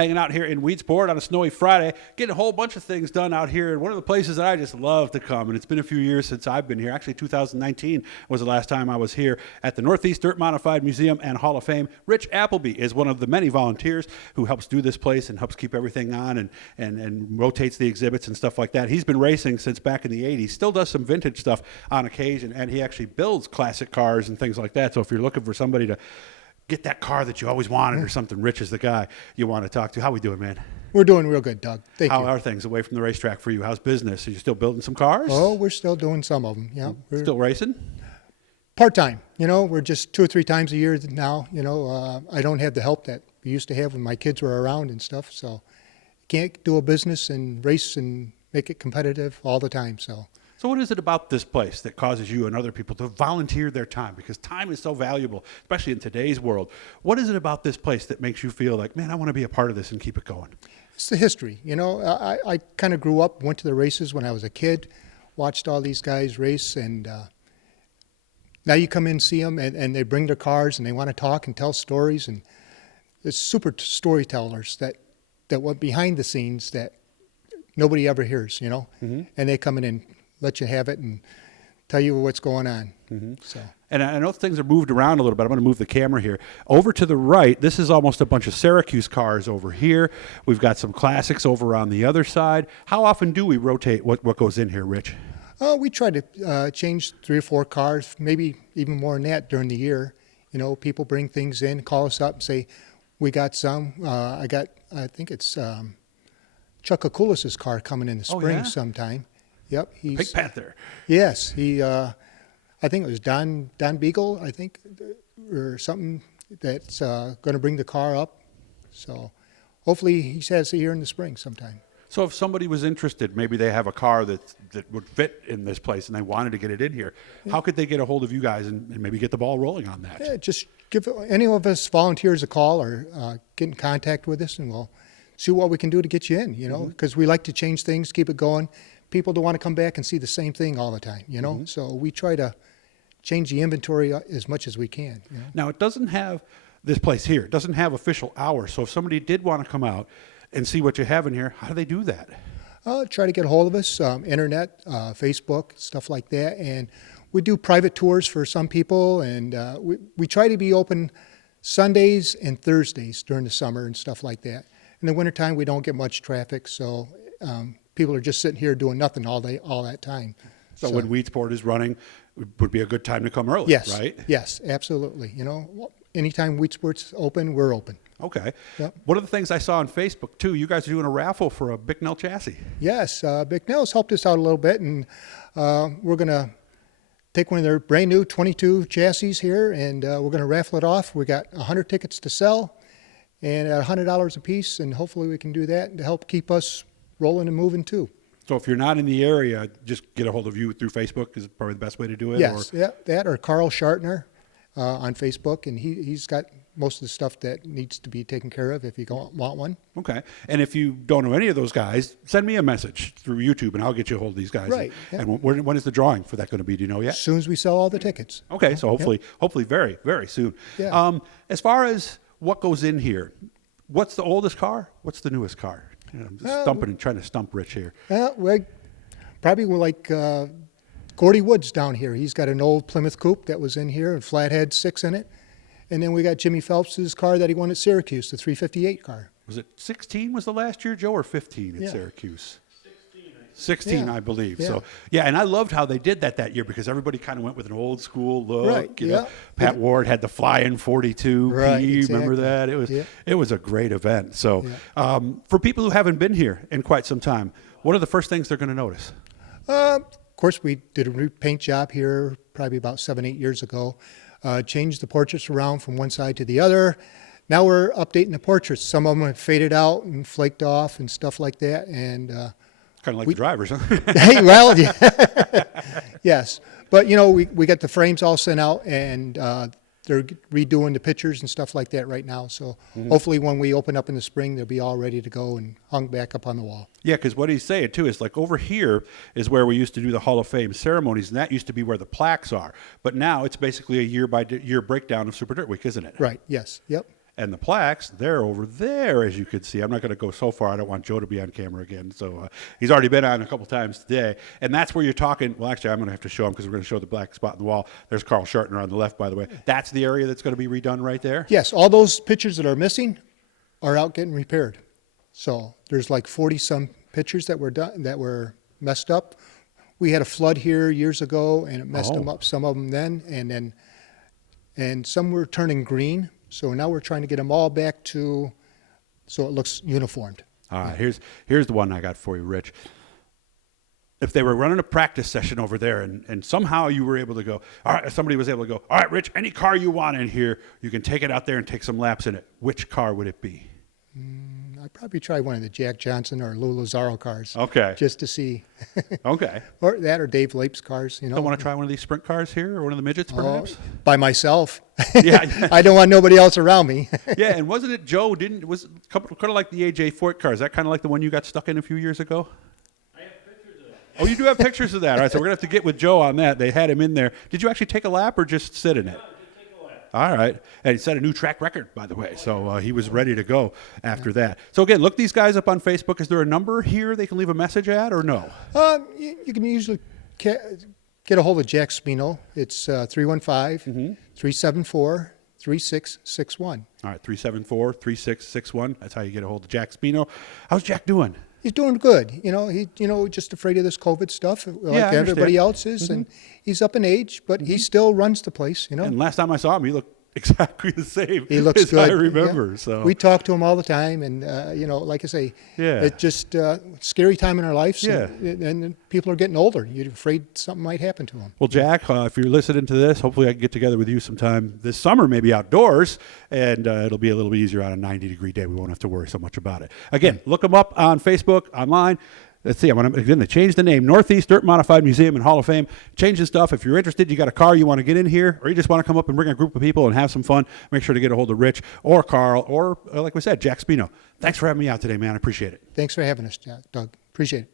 hanging out here in Weedsport on a snowy Friday, getting a whole bunch of things done out here. And one of the places that I just love to come, and it's been a few years since I've been here. Actually, 2019 was the last time I was here at the Northeast Dirt Modified Museum and Hall of Fame. Rich Applebee is one of the many volunteers who helps do this place and helps keep everything on and rotates the exhibits and stuff like that. He's been racing since back in the 80s, still does some vintage stuff on occasion, and he actually builds classic cars and things like that. So if you're looking for somebody to get that car that you always wanted or something, Rich is the guy you want to talk to. How we doing, man? We're doing real good, Doug. Thank you. How are things away from the racetrack for you? How's business? Are you still building some cars? Oh, we're still doing some of them. Yeah, we're Still racing? part-time. We're just 2 or 3 times a year now. I don't have the help that we used to have when my kids were around and stuff. So can't do a business and race and make it competitive all the time. So what is it about this place that causes you and other people to volunteer their time? Because time is so valuable, especially in today's world. What is it about this place that makes you feel like, man, I want to be a part of this and keep it going? it's the history. I kind of grew up, went to the races when I was a kid, watched all these guys race, and now you come in and see them, and they bring their cars, and they want to talk and tell stories, and it's super storytellers that went behind the scenes that nobody ever hears, Mm-hmm. and they come in and let you have it and tell you what's going on. Mm-hmm. So. And I know things are moved around a little bit. I'm going to move the camera here. Over to the right, this is almost a bunch of Syracuse cars over here. We've got some classics over on the other side. How often do we rotate what goes in here, Rich? We try to change 3 or 4 cars, maybe even more than that during the year. People bring things in, call us up and say, we got some. I think it's Chuck Akulis's car coming in the spring sometime. Yep. Pink Panther. Yes. I think it was Don Beagle, I think, or something that's going to bring the car up. So hopefully he has it here in the spring sometime. So if somebody was interested, maybe they have a car that would fit in this place and they wanted to get it in here, how could they get a hold of you guys and maybe get the ball rolling on that? Yeah, just give any of us volunteers a call or get in contact with us, and we'll see what we can do to get you in, because we like to change things, keep it going. People don't want to come back and see the same thing all the time, Mm-hmm. So we try to change the inventory as much as we can. Now, it doesn't have, this place here, it doesn't have official hours. So if somebody did want to come out and see what you have in here, how do they do that? Try to get a hold of us, internet, Facebook, stuff like that. And we do private tours for some people, and we try to be open Sundays and Thursdays during the summer and stuff like that. In the wintertime, we don't get much traffic, so people are just sitting here doing nothing all day, all that time. So when Weedsport is running, it would be a good time to come early, yes, right? Yes, absolutely. Anytime Weedsport's open, we're open. Okay. Yep. One of the things I saw on Facebook, too, you guys are doing a raffle for a Bicknell chassis. Yes, Bicknell's helped us out a little bit, and we're going to take one of their brand new 22 chassis here, and we're going to raffle it off. We got 100 tickets to sell, and at $100 a piece, and hopefully we can do that to help keep us rolling and moving too. So if you're not in the area, just get a hold of you through Facebook is probably the best way to do it? Yes, that or Carl Schartner on Facebook, and he's got most of the stuff that needs to be taken care of if you want one. Okay. And if you don't know any of those guys, send me a message through YouTube, and I'll get you a hold of these guys. Right. And when is the drawing for that going to be? Do you know yet? As soon as we sell all the tickets. Okay, so hopefully very, very soon. Yeah. As far as what goes in here, what's the oldest car? What's the newest car? I'm just trying to stump Rich here. We're like Gordy Woods down here. He's got an old Plymouth Coupe that was in here, and Flathead 6 in it. And then we got Jimmy Phelps's car that he won at Syracuse, the 358 car. Was it 16 was the last year, Joe, or 15 at Syracuse? 16, I believe. Yeah. So, and I loved how they did that year because everybody kind of went with an old school look. Right, You know, Pat Ward had the fly-in 42. Right, Exactly. Remember that? It was a great event. So for people who haven't been here in quite some time, what are the first things they're going to notice? Of course, we did a repaint job here probably about 7-8 years ago. Changed the portraits around from one side to the other. Now we're updating the portraits. Some of them have faded out and flaked off and stuff like that. And kind of like the drivers, huh? Well, yes. But, we got the frames all sent out, and they're redoing the pictures and stuff like that right now. So hopefully when we open up in the spring, they'll be all ready to go and hung back up on the wall. Yeah, because what he's saying, too, is like over here is where we used to do the Hall of Fame ceremonies, and that used to be where the plaques are. But now it's basically a year-by-year breakdown of Super Dirt Week, isn't it? Right, yes, yep. And the plaques, they're over there, as you can see. I'm not going to go so far. I don't want Joe to be on camera again. So he's already been on a couple times today. And that's where you're talking. Well, actually, I'm going to have to show him because we're going to show the black spot in the wall. There's Carl Shartner on the left, by the way. That's the area that's going to be redone right there? Yes, all those pictures that are missing are out getting repaired. So there's like 40-some pictures that were done that were messed up. We had a flood here years ago, and it messed them up, some of them then, and some were turning green. So now we're trying to get them all back to so it looks uniformed. All right, here's the one I got for you, Rich. If they were running a practice session over there and somehow you were able to go, all right, somebody was able to go, all right, Rich, any car you want in here, you can take it out there and take some laps in it. Which car would it be? I'd probably try one of the Jack Johnson or Lou Lazaro cars. Okay. Just to see. Okay. Or that or Dave Lape's cars, Don't want to try one of these sprint cars here or one of the midgets perhaps? By myself. Yeah. I don't want nobody else around me. Yeah, and wasn't it Joe, was kind of like the AJ Fort car. Is that kind of like the one you got stuck in a few years ago? I have pictures of that. Oh, you do have pictures of that. All right, so we're going to have to get with Joe on that. They had him in there. Did you actually take a lap or just sit in it? No, just take a lap. All right. And he set a new track record, by the way. So he was ready to go after that. So, again, look these guys up on Facebook. Is there a number here they can leave a message at or no? You can usually get a hold of Jack Spino. It's 315-374-3661. All right, 374-3661. That's how you get a hold of Jack Spino. How's Jack doing? He's doing good. He just afraid of this COVID stuff, like I everybody understand. else is, and he's up in age, but he still runs the place. And last time I saw him, he looked exactly the same He looks as good. I remember. Yeah. So we talk to him all the time, and like I say, Yeah. it's just scary time in our lives. Yeah. And people are getting older. You're afraid something might happen to them. Well, Jack, if you're listening to this, hopefully I can get together with you sometime this summer, maybe outdoors, and it'll be a little bit easier on a 90-degree day. We won't have to worry so much about it. Again, look them up on Facebook, online. Let's see, again, they changed the name, Northeast Dirt Modified Museum and Hall of Fame. Changing stuff. If you're interested, you got a car you want to get in here, or you just want to come up and bring a group of people and have some fun, make sure to get a hold of Rich or Carl or, like we said, Jack Spino. Thanks for having me out today, man. I appreciate it. Thanks for having us, Doug. Appreciate it.